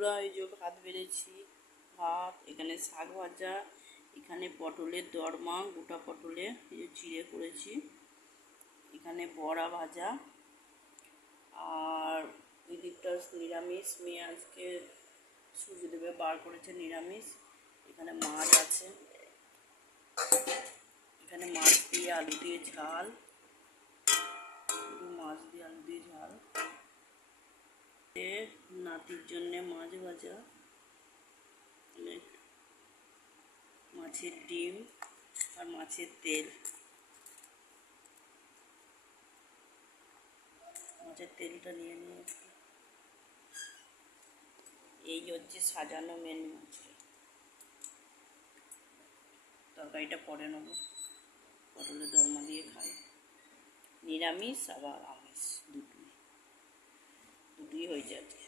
বন্ধুরা, এই যে ভাত বেড়েছি, ভাত, এখানে শাক ভাজা, এখানে পটলের দরমা, গোটা পটলে এই যে চিড়ে করেছি, এখানে বড়া ভাজা, আর ওই দিকটা নিরামিষ, মেয়ে আজকে সূর্যদেবে বার করেছে নিরামিষ। এখানে মাছ আছে, এখানে মাছ দিয়ে আলু দিয়ে ঝাল, মাছ দিয়ে আলু দিয়ে ঝাল, নাতির জন্যে মাছ ভাজা, মাছের ডিম আর মাছের তেল, মাছের তেলটা নিয়ে নিয়েছি। এই হচ্ছে সাজানো মেনু আছে। তরকারিটা পরে নেবো, পটলের দরমা দিয়ে খাই, নিরামিষ আবার আমিষ দুটোই হয়ে যাচ্ছে।